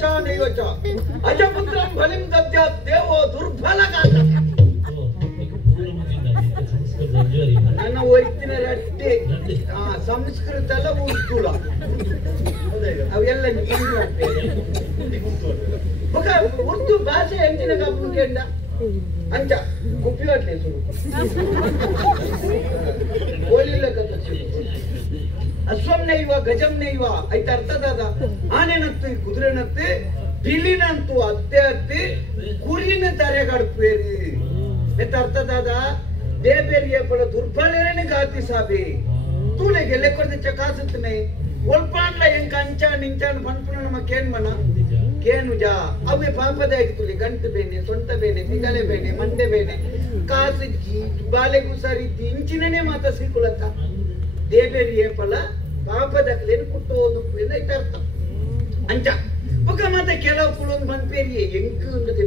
च नैव च अजपुत्रं बलिं दद्यात् देवो दुर्बलगात ನನ್ನ ವೈದ್ಯನ ರಟ್ಟೆ ಸಂಸ್ಕೃತ ಅಲ್ಲ ಉರ್ದುಲ ಅವೆಲ್ಲ ಉರ್ದು ಭಾಷೆ ಎಂಚಿನ ಕಬ್ಬುಂಡ ಅಂಚ ಕುಪ್ಪಿವಟ್ಲೆ ಕೋಲಿಲ್ಲ ಅಶ್ವಂ ನೈವ ಗಜಂ ನೈವ ಐತ ಅರ್ಥದಾದ ಆನೆನತ್ತು ಕುದುರೆನತ್ತು ಬಿಲಿನಂತೂ ಅತ್ತೆ ಅತ್ತಿ ಕುರಿನ ತರೆಗಡುಪೇರಿ ಎತ್ತ ಅರ್ಥದಾದ ದೇಬೇರಿಯ ಪಡ ದುರ್ಬಲರನೆ ಗಾತಿ ಸಾಬೆ ತೂಲೆಗೆ ಲೆಕ್ಕದ ಚಕಾಸುತ್ತನೆ ಒಲ್ಪಾನ್ಲ ಎಂಕ ಅಂಚಾನ್ ನಿಂಚಾನ್ ಪನ್ಪುನ ನಮ್ಮ ಕೇನ್ ಮನ ಕೇನು ಜಾ ಅವೇ ಪಾಪದ ಆಗಿತ್ತುಲಿ ಗಂಟು ಬೇನೆ ಸೊಂಟ ಬೇನೆ ಬಿಗಲೆ ಬೇನೆ ಮಂಡೆ ಬೇನೆ ಕಾಸಿಜ್ಜಿ ಬಾಲೆಗೂ ಸರಿದ್ದಿ ಇಂಚಿನೇ ಮಾತ ಸಿಕ್ಕುಳತ್ತ ದೇಬೇರಿಯ ಫಲ ಪಾಪದಕ್ಲೇನು ಕುಟ್ಟೋದು ಐತ ಅರ್ಥ ಅಂಚ ಒಕ್ಕ ಮತ್ತೆ ಕೆಲವು ಕುಳೊಂದು ಬಂದ್ಪೇರಿಯೇ ಎಂಕ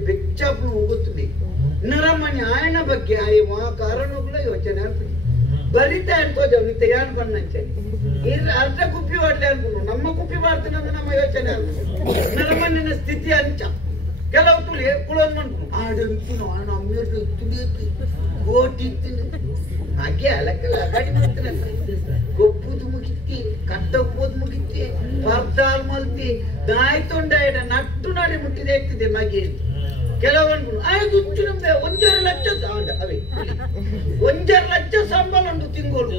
ಬೆಚ್ಚಾಪು ಹೋಗುತ್ತದೆ ನರಮಣಿ ಆಯನ ಬಗ್ಗೆ ಆಯವ ಕಾರಣಗಳ ಯೋಚನೆ ಬರಿತಾ ಅನ್ಕೋದ ತಯಾರು ಬಣ್ಣಂಚನೆ ಇಲ್ಲ ಅರ್ಧ ಕುಪ್ಪಿ ಮಾಡ್ಲಿ ಅನ್ಕೊಂಡು ನಮ್ಮ ಕುಪ್ಪಿ ಮಾಡ್ತೀನಿ ಅಂದ್ರೆ ನಮ್ಮ ಯೋಚನೆ ಅನ್ಕೊಂಡು ನರಮಣ್ಣಿನ ಸ್ಥಿತಿ ಅಂಚ ಕೆಲವು ತುಳಿ ಕುಳೋದ್ ಮಾಡ್ಕೊಂಡು ಆಡಂತು ನಮ್ಮ ತುಳಿಯುತ್ತೆ ಗೋಟಿ ಹಾಗೆ ಅಲಕ್ಕೆಲ್ಲ ಗಾಡಿ ಮಾಡ್ತಾನೆ ಗೊಬ್ಬುದು ಮುಗಿತಿ ಕಟ್ಟೋದ್ ಮುಗಿತಿ ಪರ್ದಾಲ್ ಮಲ್ತಿ ದಾಯ್ತೊಂಡ ನಟ್ಟು ನಾಡಿ ಮುಟ್ಟಿದೆ ಆಗ್ತಿದೆ ಮಗೆ ಕೆಲವೊಂದು ದುಡ್ಡು ನಮ್ದೆ 1.5 ಲಕ್ಷ ಅವೇ 1.5 ಲಕ್ಷ ಸಂಬಳ ಉಂಟು ತಿಂಗಳು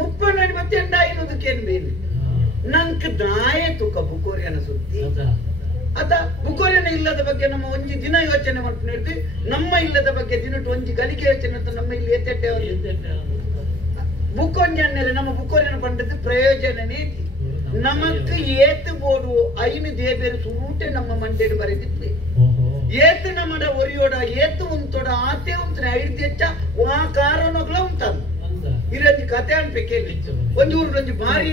30-40 ಬೇರೆ ನಂಗೆ ದಾಯ ತೂಕ ಬುಕೋರಿಯನ ಸುದ್ದಿ ಅದ ಬುಕೋರಿಯನ ಇಲ್ಲದ ಬಗ್ಗೆ ನಮ್ಮ ಒಂಜಿ ದಿನ ಯೋಚನೆ ಮಾಡ್ಕೊಂಡು ಹೇಳ್ತೀವಿ ನಮ್ಮ ಇಲ್ಲದ ಬಗ್ಗೆ ದಿನಟ್ಟು ಒಂಜಿ ಗಳಿಕೆ ಯೋಚನೆ ಅಂತ ನಮ್ಮ ಇಲ್ಲಿ ಎತ್ತೆಟ್ಟೆ ಬುಕ್ಕೊಂಜನ್ನೆರೆ ನಮ್ಮ ಬುಕೋರಿಯನ ಪಂಡದ್ದು ಪ್ರಯೋಜನನೇ ನಮಕ್ ಏತು ಬೋಡು ಐನು ದೇಬೇರು ಸುರೂಟೆ ನಮ್ಮ ಮಂಡ್ಯರು ಬರೆದಿತ್ತು ಏತು ನಮ್ಮಡ ಒರಿಯೋಡ ಏತು ಉಂಟೋಡ ಆತೆ ಉಂಟು ಐದು ಹೆಚ್ಚ ಆ ಕಾರಣಗಳ ಉಂಟದು ಇರೊಂದು ಕತೆ ಅನ್ಬೇಕೇಳಿ ಒಂದು ಊರೊಂದು ಭಾರಿ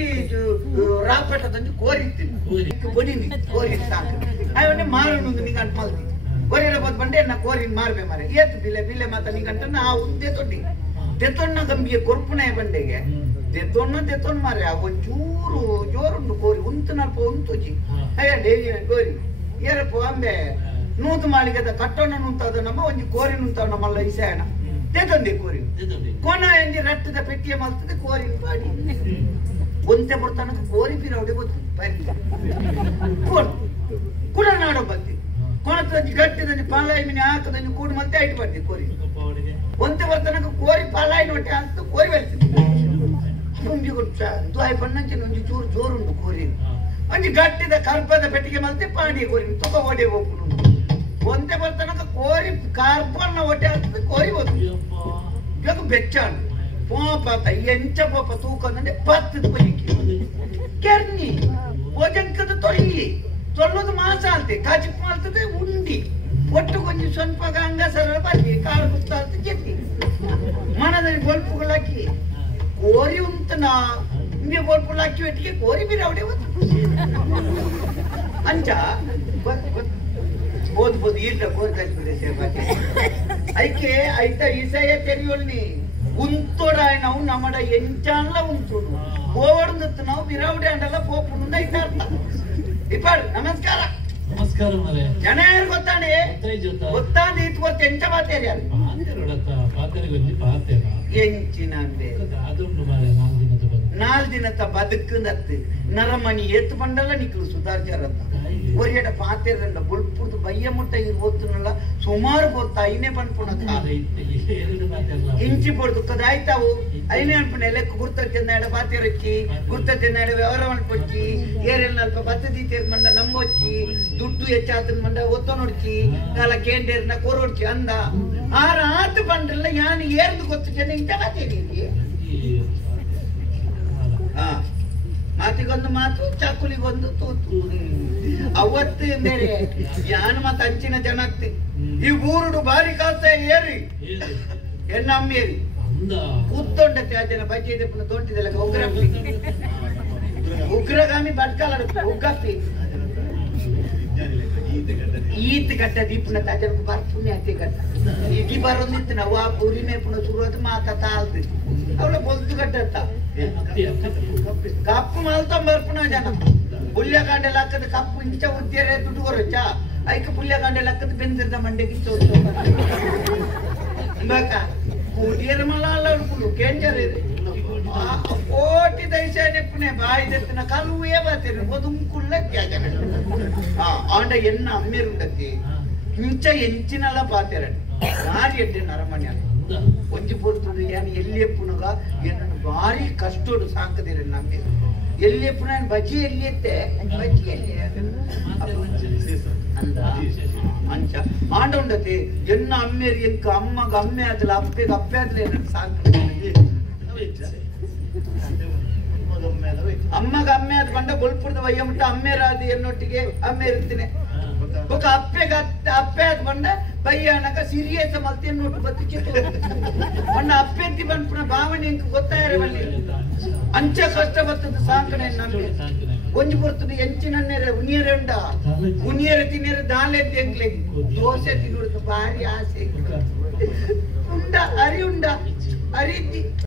ರಾಪಟದೊಂದು ಕೋರಿತೀನಿ ಬಡಿನಿ ಕೋರಿ ಸಾಕು ಅವನೇ ಮಾರನೊಂದು ನಿಂಗೆ ಅಂಟ್ ಮಲ್ತಿ ಕೋರಿರ ಬಂದು ಬಂಡೆ ನಾ ಕೋರಿನ ಮಾರ್ಬೆ ಮಾರೆ ಏತು ಬಿಲೆ ಬಿಲೆ ಮಾತ ನಿಂಗಂಟ ನಾ ಉಂದೆ ತೊಡ್ಡಿ ತೆತ್ತೊಣ್ಣ ಗಂಬಿಗೆ ಕೊರ್ಪುನೆ ಬಂಡೆಗೆ ತೆತ್ತೊಣ್ಣ ಮಾರೆ ಒಂಚೂರು ಜೋರುಂಡು ಕೋರಿ ಉಂತು ನಲ್ಪ ಉಂತುಜಿ ಅಯ್ಯ ಡೈಲಿ ಕೋರಿ ಏರಪ್ಪ ಅಂಬೆ ನೂತು ಮಾಳಿಗೆದ ಕಟ್ಟೊಣ್ಣ ನುಂತಾದ ನಮ್ಮ ಒಂಜಿ ಕೋರಿ ನುಂತಾವ ನಮ್ಮಲ್ಲ ಇಸೇಣ ತೆತ್ತೊಂದೆ ಕೋರಿ ಕೋನ ಎಂಜಿ ರಟ್ಟದ ಪೆಟ್ಟಿಯ ಮಲ್ತದೆ ಕೋರಿನ ಪಾಡಿ ಒಂತೆ ಬರ್ತಾನ ಕೋರಿ ಪಿರವಡೆ ಗೊತ್ತು ಕೋಡ್ ಕೂಡ ನಾಡೋ ಬಂದಿ ಕೊಣತಂಜಿ ಗಟ್ಟಿದಂಜಿ ಪಾಲಾಯಿ ಮಿನಿ ಹಾಕದಂಜಿ ಕೂಡು ಮತ್ತೆ ಐಟ್ ಬರ್ತಿ ಕೋರಿ ಒಂತೆ ಬರ್ತಾನಕ ಕೋರಿ ಪಾಲಾಯಿ ನೋಟೆ ಅಂತ ಕೋರಿ ಬರ್ತಿದ್ದೆ ಒಂಜಿ ದ್ವಾಯ್ ಪಣ್ಣಂಚಿನ ಒಂಜಿ ಚೂರು ಜೋರುಂಡು ಕೋರಿ ಒಂಜಿ ಗಟ್ಟಿದ ಕರ್ಪದ ಪೆಟ್ಟಿಗೆ ಮಲ್ತೆ ಪಾಡಿ ಕೋರಿ ತುಕ ಓಡೆ ಹೋಗ್ಬಿಡು ಒಂತೆ ಬರ್ತನಕ ಕೋರಿ ಕಾರ್ಪನ್ನ ಒಟ್ಟೆ ಆಗ್ತದೆ ಕೋರಿ ಹೋಗ್ತದೆ ಇವಾಗ ಬೆಚ್ಚಾಡು ಪೋಪಾತ ಎಂಚ ಪೋಪ ತೂಕೊಂಡೆ 10 ರೂಪಾಯಿ ಕೆರ್ನಿ ಓಜಂಕದ ತೊಳ್ಳಿ ತೊಳ್ಳೋದು ಮಾಸ ಅಂತೆ ಕಾಚಿಪ್ ಮಾಡ್ತದೆ ಉಂಡಿ ಒಟ್ಟು ಕೊಂಚ ಸ್ವಲ್ಪ ಗಂಗ ಸರಳ ಬಲ್ಲಿ ಕಾರು ಕುಸ್ತಾ ಅಂತ ಚೆತ್ತಿ ಮನದಲ್ಲಿ ಗೊಲ್ಪುಗಳಾಕಿ ಕೋರಿ ಉಂಟನಾ ನಿಮಗೆ ಗೋಲ್ಪುಳ ಹಾಕಿ ಒಟ್ಟಿಗೆ ಕೋರಿ ಬೀರ ಅವಡೆ ಅಂಚ ಓದ್ಬೋದು ಈರ್ದ ಕೋರಿ ಕಲ್ಪಿದೆ ಐಕೆ ಐತ ಈಸಯ ತೆರಿಯೋಳ್ನಿ ಉಂತೋಡ ನಾವು ನಮ್ಮಡ ಎಂಚಾನ್ಲ ಉಂತೋಡು ಓವಡ್ದತ್ತು ನಾವು ಬಿರಾವಡೆ ಅಂಡಲ್ಲ ಪೋಪುಂದ ಐತ ಇಪ್ಪಾಡು ನಮಸ್ಕಾರ ನಮಸ್ಕಾರ ಮರೆ ಜನ ಯಾರು ಗೊತ್ತಾನೆ ಗೊತ್ತಾಂಡೆ ಇತ್ತು ಗೊತ್ತ ಎಂಚ ಬಾತೇರಿ ಅದು ಎಂಚಿನ ನಾಲ್ಕು ದಿನದ ಬದುಕಂದತ್ತು ನರಮಣಿ ಎತ್ತು ಬಂಡಲ್ಲ ನಿಕ್ಲು ಸುಧಾರ್ಚಾರತ್ತ ಒರಿಯಡ ಪಾತೆರಂಡ ಬುಲ್ಪುರ್ದು ಬಯ್ಯ ಮುಟ್ಟ ಇರ್ಬೋತನಲ್ಲ ಸುಮಾರು ಗೊತ್ತ ಐನೇ ಪನ್ಪುಣ ಇಂಚಿ ಪೊಡ್ದು ಕದಾಯ್ತಾವು ಐನೇ ಅನ್ಪುಣ ಲೆಕ್ಕ ಗುರ್ತತ್ತಿಂದ ಎಡ ಪಾತೆರಚ್ಚಿ ಗುರ್ತತ್ತಿಂದ ಎಡ ವ್ಯವಹಾರ ಮನ್ಪೊಚ್ಚಿ ಏರೆಲ್ಲ ಅಲ್ಪ ಬತ್ತದಿ ಮಂಡ ನಂಬೊಚ್ಚಿ ದುಡ್ಡು ಹೆಚ್ಚಾತನ ಮಂಡ ಒತ್ತ ನೋಡ್ಚಿ ಕಾಲ ಕೇಂದ್ರನ ಕೊರೊಡ್ಚಿ ಅಂದ ಆರ ಆತು ಬಂಡ್ರಲ್ಲ ಯಾನು ಏರ್ದು ಗೊತ್ತು ಜನ ಇಂತ ಮಾತೇರಿ ಮಾತಿಗೊಂದು ಮಾತು ಚಾಕುಲಿಗೊಂದು ತೂತು ಅವತ್ತು ಬೇರೆ ಯಾನು ಮತ್ತ ಅಂಚಿನ ಜನಕ್ಕೆ ಈ ಊರುಡು ಬಾರಿ ಕಾಸ ಏರಿ ಎನ್ನಮ್ಮೇರಿ ಕೂತ್ಕೊಂಡ ಜನ ಬಜ್ಜಿ ತೋಟಿದಲ್ಲ ಉಗ್ರಗಾಮಿ ಬಡ್ಕಾಲ ಉಗ್ಗಪ್ಪಿ ಈತ್ ಗಟ್ಟ ದೀಪನ ತಾಜನ ಬರ್ಪುಣ್ಯ ಅತಿ ಗಟ್ಟ ಈಗಿ ಬರೋದಿತ್ತು ನಾವು ಆ ಪೂರಿನೇ ಪುನಃ ಶುರುವಾತ ಮಾತಾತ ಆಲ್ತಿ ಅವಳ ಬೊಲ್ತು ಗಟ್ಟತ್ತ ಕಪ್ಪು ಮಾಲ್ತ ಬರ್ಪುಣ ಜನ ಪುಲ್ಯ ಕಾಂಡೆ ಲಾಕದ ಕಪ್ಪು ಇಂಚ ಉದ್ದೇರೆ ದುಡ್ಡು ಕೊರಚ ಐಕೆ ಪುಲ್ಯ ಕಾಂಡೆ ಲಾಕದ ಬೆಂದಿರ್ದ ಮಂಡೆಗೆ ಕೂಡಿಯರ ಮಲಾಲ ಉಳ್ಕೊಂಡು ಕೇಂಜರ್ ಇದೆ ಕೋಟಿ ದೈಸ ನೆಪ್ಪನೆ ಬಾಯಿ ದೆತ್ತಿನ ಕಲುವೇ ಬಾತಿರು ಬದುಂಕುಳ್ಳ ತ್ಯಾಜನ ಆಂಡ ಎನ್ನ ಅಮ್ಮೇರುಂಡತಿ ಇಂಚ ಎಂಚಿನಲ್ಲ ಪಾತೆರಡು ಭಾರಿ ಎಡ್ಡೆ ನರಮಣ್ಯ ಒಂಜಿ ಪೊರ್ತುಡು ಏನು ಎಲ್ಲಿ ಎಪ್ಪುನಗ ಏನನ್ನು ಭಾರಿ ಕಷ್ಟೋಡು ಸಾಕದಿರ ನಮ್ಮೆ ಎಲ್ಲಿ ಎಪ್ಪುನ ಬಜ್ಜಿ ಎಲ್ಲಿ ಎತ್ತೆ ಬಜ್ಜಿ ಎಲ್ಲಿ ಅಂದ ಮಂಚ ಆಂಡ ಉಂಡತಿ ಎನ್ನ ಅಮ್ಮೇರಿ ಎಂಕ ಅಮ್ಮಗ ಅಮ್ಮೆ ಆದಲ ಅಪ್ಪೆಗೆ ಅಪ್ಪೆ ಆದಲ ಏನನ್ನು ಸಾಕು ಅಮ್ಮಗ ಅಮ್ಮೆ ಆದ ಬಂಡ ಗೊಲ್ಪುರದ ವಯ್ಯಮುಟ್ಟ ಅಮ್ಮೇರಾದ ಎನ್ನೊಟ್ಟಿಗೆ ಅಮ್ಮೆ ಇರ್ತೀನಿ ఒక అప్పే అది బండ బయ్యానక సీరియస్ మల్తే నోటు బతికి మొన్న అಪ್ಪೆಂತಿ ಬಂದ್ಪುನ ಭಾವನೆ ಇಂಕ ಗೊತ್ತಾಯರೆ ಬಲ್ಲಿ ಅಂಚ ಕಷ್ಟ ಬರ್ತದೆ ಸಾಕಣೆ ನಮಗೆ ಗೊಂಜಿ ಬರ್ತದೆ ಎಂಚಿನನ್ನೇರೆ ಉನಿಯರೆ ಉಂಡ ಉನಿಯರೆ ತಿನ್ನೇರೆ ದಾಲೆ ಎಂಕ್ಲೆ ದೋಸೆ ತಿನ್ನೋದು ಭಾರಿ ಆಸೆ